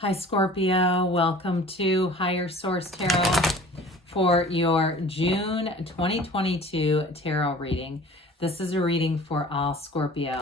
Hi Scorpio, welcome to Higher Source Tarot for your June 2022 tarot reading. This is a reading for all Scorpio,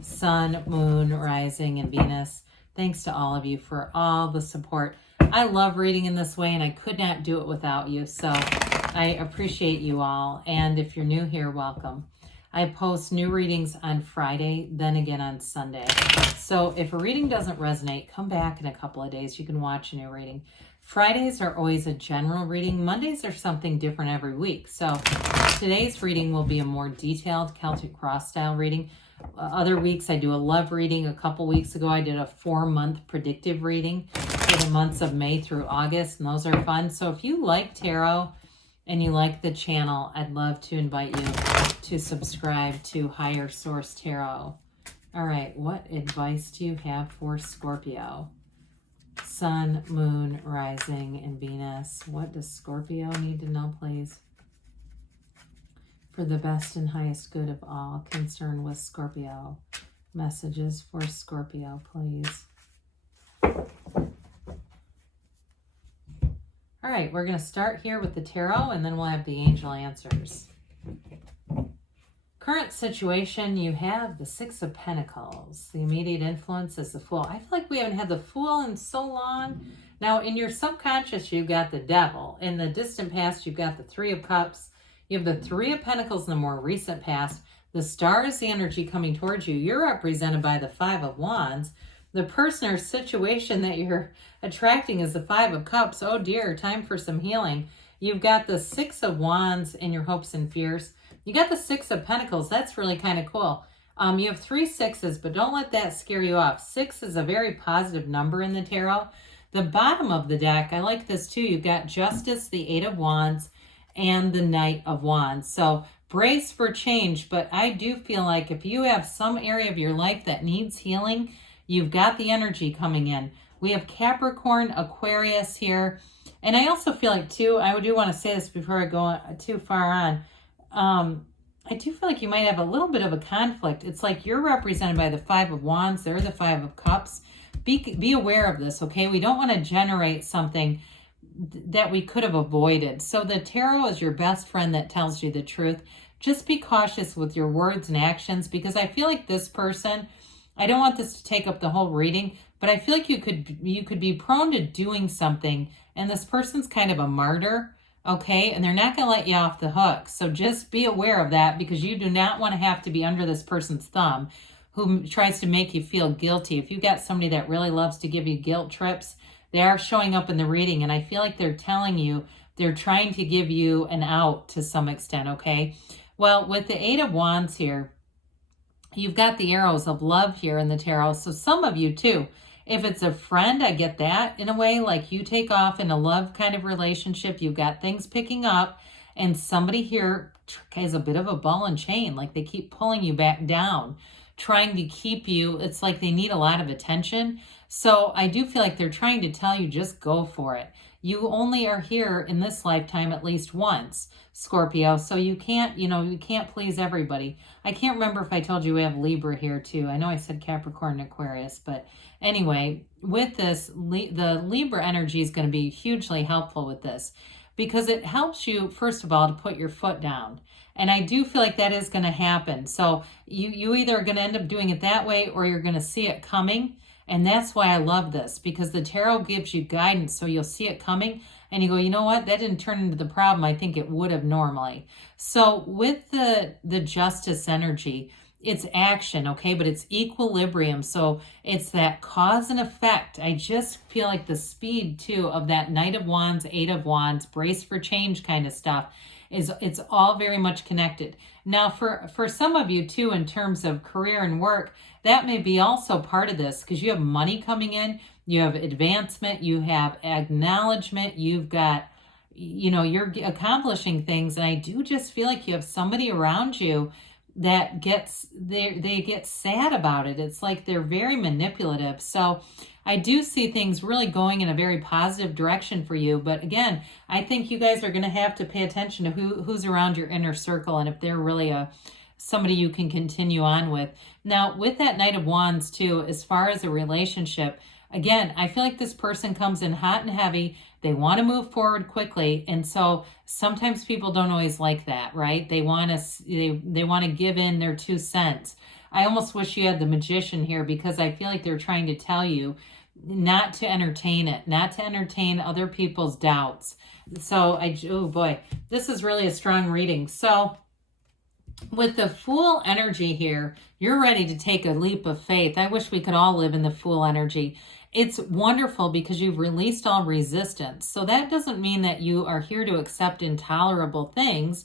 Sun, Moon, Rising, and Venus. Thanks to all of you for all the support. I love reading in this way and I could not do it without you, so I appreciate you all. And if you're new here, welcome. I post new readings on Friday, then again on Sunday. So if a reading doesn't resonate, come back in a couple of days. You can watch a new reading. Fridays are always a general reading. Mondays are something different every week. So today's reading will be a more detailed Celtic Cross style reading. Other weeks I do a love reading. A couple weeks ago I did a 4-month predictive reading for the months of May through August, and those are fun. So if you like tarot and you like the channel, I'd love to invite you to subscribe to Higher Source Tarot. All right, what advice do you have for Scorpio? Sun, Moon, Rising, and Venus. What does Scorpio need to know, please? For the best and highest good of all concerned with Scorpio. Messages for Scorpio, please. All right, we're going to start here with the tarot, and then we'll have the angel answers. Current situation, you have the Six of Pentacles. The immediate influence is the Fool. I feel like we haven't had the Fool in so long. Now, in your subconscious, you've got the Devil. In the distant past, you've got the Three of Cups. You have the Three of Pentacles in the more recent past. The Star is the energy coming towards you. You're represented by the Five of Wands. The person or situation that you're attracting is the Five of Cups. Oh dear, time for some healing. You've got the Six of Wands in your hopes and fears. You got the Six of Pentacles. That's really kind of cool. You have 3 sixes, but don't let that scare you off. 6 is a very positive number in the tarot. The bottom of the deck, I like this too. You've got Justice, the Eight of Wands, and the Knight of Wands. So brace for change, but I do feel like if you have some area of your life that needs healing, you've got the energy coming in. We have Capricorn, Aquarius here. And I also feel like too, I do want to say this before I go too far on. I do feel like you might have a little bit of a conflict. It's like you're represented by the Five of Wands. They're the Five of Cups. Be aware of this, okay? We don't want to generate something that we could have avoided. So the tarot is your best friend that tells you the truth. Just be cautious with your words and actions, because I feel like this person, I don't want this to take up the whole reading, but I feel like you could be prone to doing something, and this person's kind of a martyr. Okay, and they're not going to let you off the hook. So just be aware of that, because you do not want to have to be under this person's thumb who tries to make you feel guilty. If you've got somebody that really loves to give you guilt trips, they are showing up in the reading, and I feel like they're telling you, they're trying to give you an out to some extent, okay? Well, with the Eight of Wands here, you've got the arrows of love here in the tarot. So some of you too, if it's a friend, I get that in a way, like you take off in a love kind of relationship, you've got things picking up, and somebody here is a bit of a ball and chain, like they keep pulling you back down, trying to keep you, it's like they need a lot of attention. So I do feel like they're trying to tell you, just go for it. You only are here in this lifetime at least once, Scorpio. So you can't, you can't please everybody. I can't remember if I told you we have Libra here too. I know I said Capricorn and Aquarius, but anyway, with this, the Libra energy is going to be hugely helpful with this, because it helps you, first of all, to put your foot down. And I do feel like that is going to happen. So you either are going to end up doing it that way, or you're going to see it coming. And that's why I love this, because the tarot gives you guidance. So you'll see it coming and you go, you know what? That didn't turn into the problem I think it would have normally. So with the Justice energy, it's action, okay? But it's equilibrium. So it's that cause and effect. I just feel like the speed too of that Knight of Wands, Eight of Wands, brace for change kind of stuff, it's all very much connected. Now for some of you too, in terms of career and work, that may be also part of this, because you have money coming in, you have advancement, you have acknowledgement, you've got, you're accomplishing things. And I do just feel like you have somebody around you that they get sad about it. It's like they're very manipulative. So I do see things really going in a very positive direction for you. But again, I think you guys are going to have to pay attention to who's around your inner circle, and if they're really somebody you can continue on with. Now, with that Knight of Wands too, as far as a relationship, again, I feel like this person comes in hot and heavy. They want to move forward quickly. And so sometimes people don't always like that, right? They want to give in their 2 cents. I almost wish you had the Magician here, because I feel like they're trying to tell you not to entertain it, not to entertain other people's doubts. So oh boy, this is really a strong reading. So with the Fool energy here, you're ready to take a leap of faith. I wish we could all live in the Fool energy. It's wonderful because you've released all resistance. So that doesn't mean that you are here to accept intolerable things,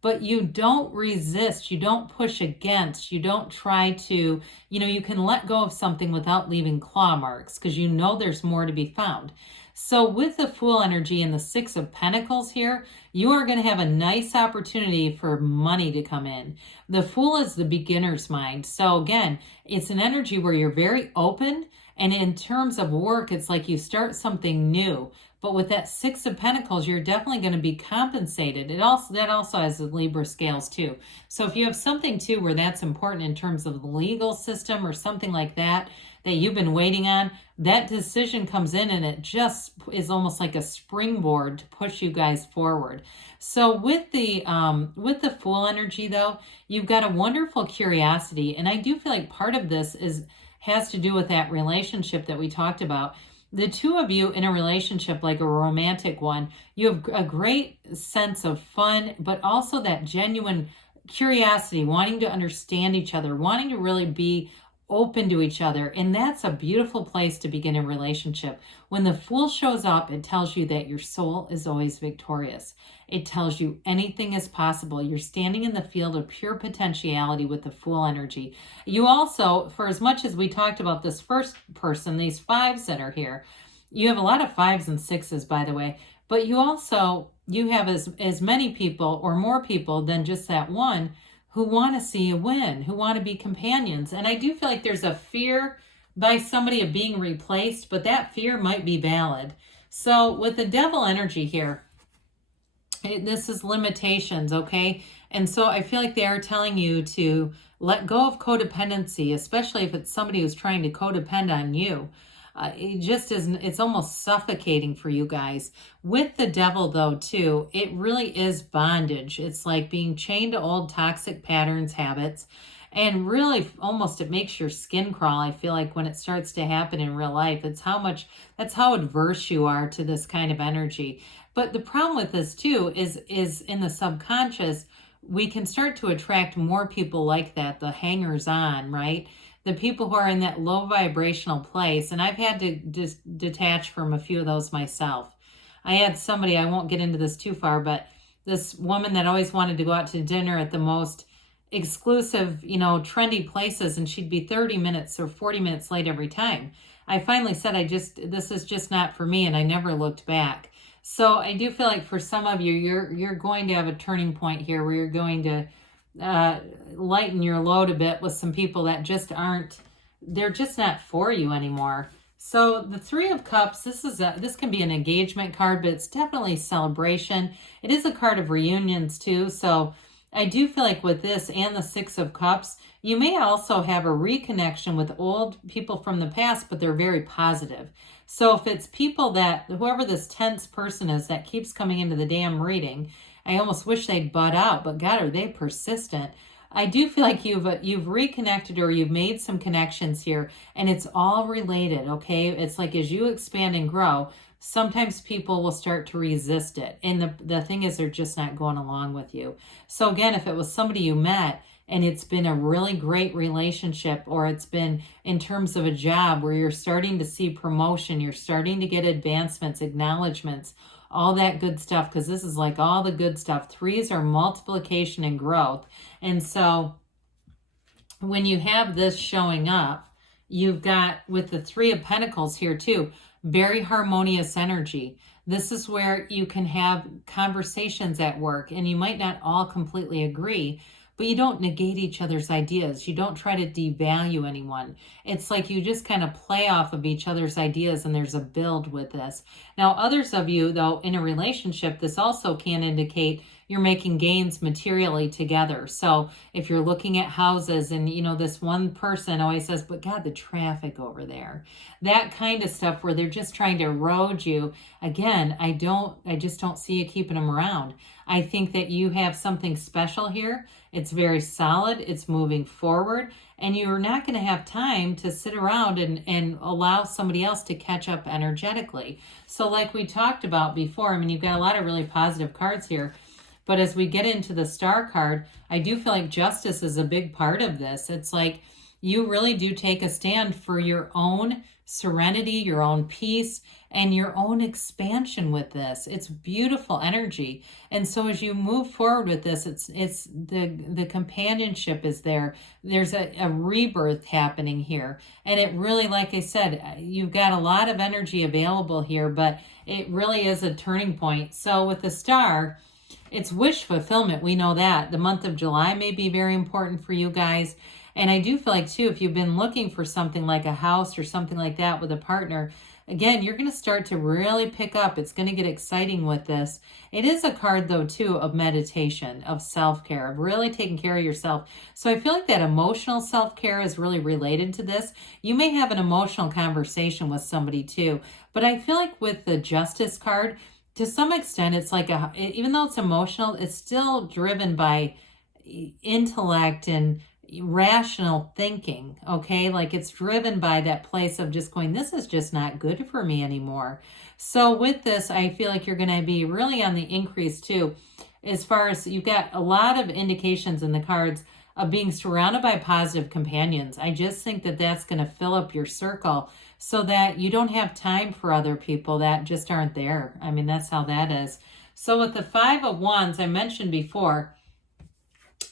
but you don't resist, you don't push against, you don't try to, you can let go of something without leaving claw marks, because you know there's more to be found. So with the Fool energy and the 6 of Pentacles here, you are going to have a nice opportunity for money to come in. The Fool is the beginner's mind. So again, it's an energy where you're very open, and in terms of work, it's like you start something new. But with that 6 of Pentacles, you're definitely going to be compensated. That also has the Libra scales too. So if you have something too where that's important in terms of the legal system or something like that you've been waiting on, that decision comes in and it just is almost like a springboard to push you guys forward. So with the Fool energy though, you've got a wonderful curiosity, and I do feel like part of this has to do with that relationship that we talked about. The 2 of you in a relationship, like a romantic one, you have a great sense of fun, but also that genuine curiosity, wanting to understand each other, wanting to really be open to each other. And that's a beautiful place to begin a relationship. When the Fool shows up, it tells you that your soul is always victorious. It tells you anything is possible. You're standing in the field of pure potentiality with the Fool energy. You also, for as much as we talked about this first person, these 5s that are here, you have a lot of 5s and 6s, by the way, but you have as many people or more people than just that one who want to see you win, who want to be companions. And I do feel like there's a fear by somebody of being replaced, but that fear might be valid. So with the Devil energy here, this is limitations, okay? And so I feel like they are telling you to let go of codependency, especially if it's somebody who's trying to codepend on you. It just isn't, it's almost suffocating for you guys. With the Devil though too, it really is bondage. It's like being chained to old toxic patterns, habits, and really almost it makes your skin crawl. I feel like when it starts to happen in real life, that's how adverse you are to this kind of energy. But the problem with this too is in the subconscious, we can start to attract more people like that, the hangers on, right? The people who are in that low vibrational place. And I've had to detach from a few of those myself. I had somebody, I won't get into this too far, but this woman that always wanted to go out to dinner at the most exclusive, trendy places, and she'd be 30 minutes or 40 minutes late every time. I finally said, this is just not for me, and I never looked back. So I do feel like for some of you, you're going to have a turning point here where you're going to lighten your load a bit with some people that they're just not for you anymore. So the 3 of Cups, this can be an engagement card, but it's definitely celebration. It is a card of reunions too. So I do feel like with this and the 6 of Cups, you may also have a reconnection with old people from the past, but they're very positive. So if it's people whoever this tense person is that keeps coming into the damn reading, I almost wish they'd butt out, but God, are they persistent. I do feel like you've reconnected, or you've made some connections here, and it's all related, okay? It's like as you expand and grow, sometimes people will start to resist it. And the thing is, they're just not going along with you. So again, if it was somebody you met and it's been a really great relationship, or it's been in terms of a job where you're starting to see promotion, you're starting to get advancements, acknowledgments, all that good stuff, because this is like all the good stuff. 3s are multiplication and growth. And so when you have this showing up, you've got, with the 3 of Pentacles here too, very harmonious energy. This is where you can have conversations at work, and you might not all completely agree, but you don't negate each other's ideas. You don't try to devalue anyone. It's like you just kind of play off of each other's ideas, and there's a build with this. Now, others of you, though, in a relationship, this also can indicate you're making gains materially together. So if you're looking at houses and, this one person always says, but God, the traffic over there, that kind of stuff where they're just trying to erode you. Again, I just don't see you keeping them around. I think that you have something special here. It's very solid. It's moving forward. And you're not going to have time to sit around and allow somebody else to catch up energetically. So like we talked about before, you've got a lot of really positive cards here. But as we get into the Star card, I do feel like justice is a big part of this. It's like you really do take a stand for your own serenity, your own peace, and your own expansion with this. It's beautiful energy. And so as you move forward with this, it's the companionship is there. There's a rebirth happening here. And it really, like I said, you've got a lot of energy available here, but it really is a turning point. So with the Star, it's wish fulfillment. We know that. The month of July may be very important for you guys. And I do feel like, too, if you've been looking for something like a house or something like that with a partner, again, you're going to start to really pick up. It's going to get exciting with this. It is a card, though, too, of meditation, of self-care, of really taking care of yourself. So I feel like that emotional self-care is really related to this. You may have an emotional conversation with somebody, too. But I feel like with the Justice card, to some extent, it's like even though it's emotional, it's still driven by intellect and rational thinking, okay? Like it's driven by that place of just going, this is just not good for me anymore. So with this, I feel like you're going to be really on the increase too, as far as you've got a lot of indications in the cards of being surrounded by positive companions. I just think that that's going to fill up your circle so that you don't have time for other people that just aren't there. That's how that is. So with the Five of Wands, I mentioned before,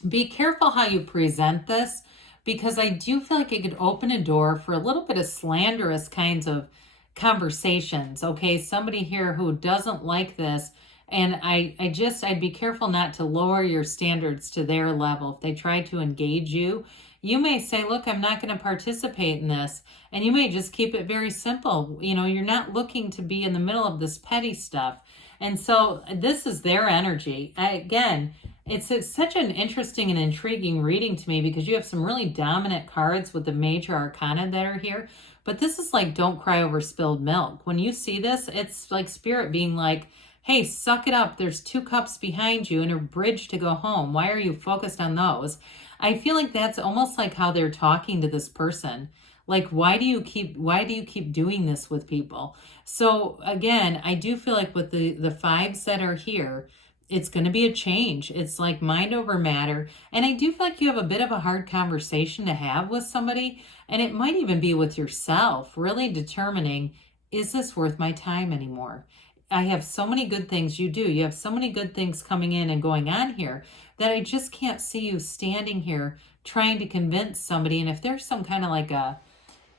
be careful how you present this, because I do feel like it could open a door for a little bit of slanderous kinds of conversations, okay? Somebody here who doesn't like this, and I'd be careful not to lower your standards to their level. If they try to engage you, you may say, look, I'm not going to participate in this. And you may just keep it very simple. You're not looking to be in the middle of this petty stuff. And so this is their energy. Again, it's such an interesting and intriguing reading to me because you have some really dominant cards with the major arcana that are here. But this is like, don't cry over spilled milk. When you see this, it's like Spirit being like, hey, suck it up. There's 2 cups behind you and a bridge to go home. Why are you focused on those? I feel like that's almost like how they're talking to this person. Like, why do you keep doing this with people? So again, I do feel like with the fives that are here, it's going to be a change. It's like mind over matter. And I do feel like you have a bit of a hard conversation to have with somebody. And it might even be with yourself, really determining, is this worth my time anymore? I have so many good things. You have so many good things coming in and going on here that I just can't see you standing here trying to convince somebody. And if there's some kind of like a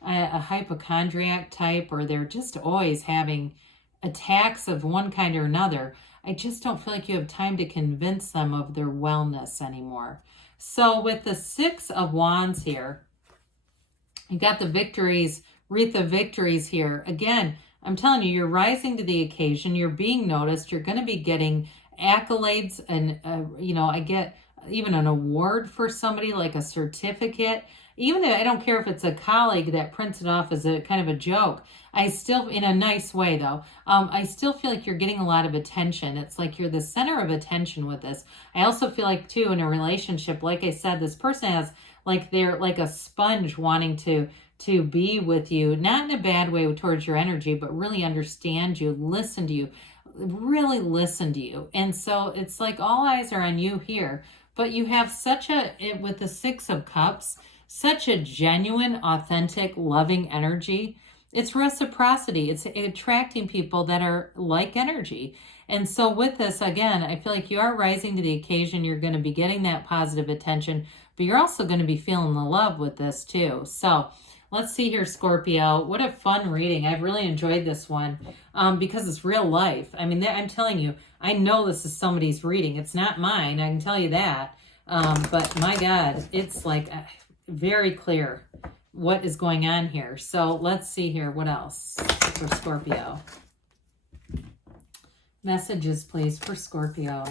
hypochondriac type, or they're just always having attacks of one kind or another, I just don't feel like you have time to convince them of their wellness anymore. So with the Six of Wands here, you got the victories, wreath of victories here. Again, I'm telling you, you're rising to the occasion. You're being noticed. You're going to be getting accolades, and I get even an award for somebody, like a certificate. Even if I don't care if it's a colleague that prints it off as a kind of a joke, I still, in a nice way though, I still feel like you're getting a lot of attention. It's like you're the center of attention with this. I also feel like too, in a relationship, like I said, this person has, like, they're like a sponge wanting to be with you, not in a bad way towards your energy, but really understand you, listen to you, really listen to you. And so it's like all eyes are on you here, but you have with the Six of Cups, such a genuine, authentic, loving energy. It's reciprocity. It's attracting people that are like energy. And so with this, again, I feel like you are rising to the occasion. You're going to be getting that positive attention, but you're also going to be feeling the love with this too. So let's see here, Scorpio. What a fun reading. I've really enjoyed this one because it's real life. I'm telling you, I know this is somebody's reading. It's not mine. I can tell you that. But my God, it's like very clear what is going on here. So let's see here. What else for Scorpio? Messages, please, for Scorpio.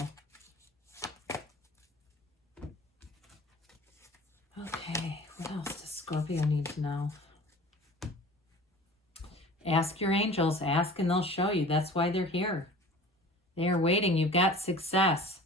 Okay, what else does Scorpio need to know? Ask your angels. Ask and they'll show you. That's why they're here. They are waiting. You've got success.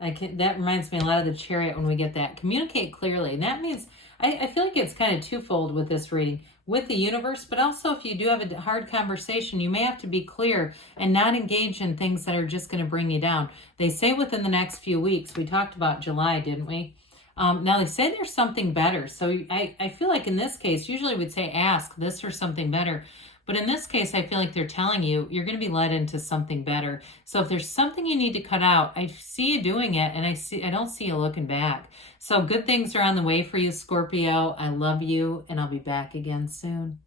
That reminds me a lot of the Chariot when we get that. Communicate clearly. And that means, I feel like it's kind of twofold with this reading. With the universe, but also if you do have a hard conversation, you may have to be clear and not engage in things that are just going to bring you down. They say within the next few weeks. We talked about July, didn't we? Now they say there's something better. So I feel like in this case, usually we'd say ask this or something better. But in this case, I feel like they're telling you you're going to be led into something better. So if there's something you need to cut out, I see you doing it, and I don't see you looking back. So good things are on the way for you, Scorpio. I love you, and I'll be back again soon.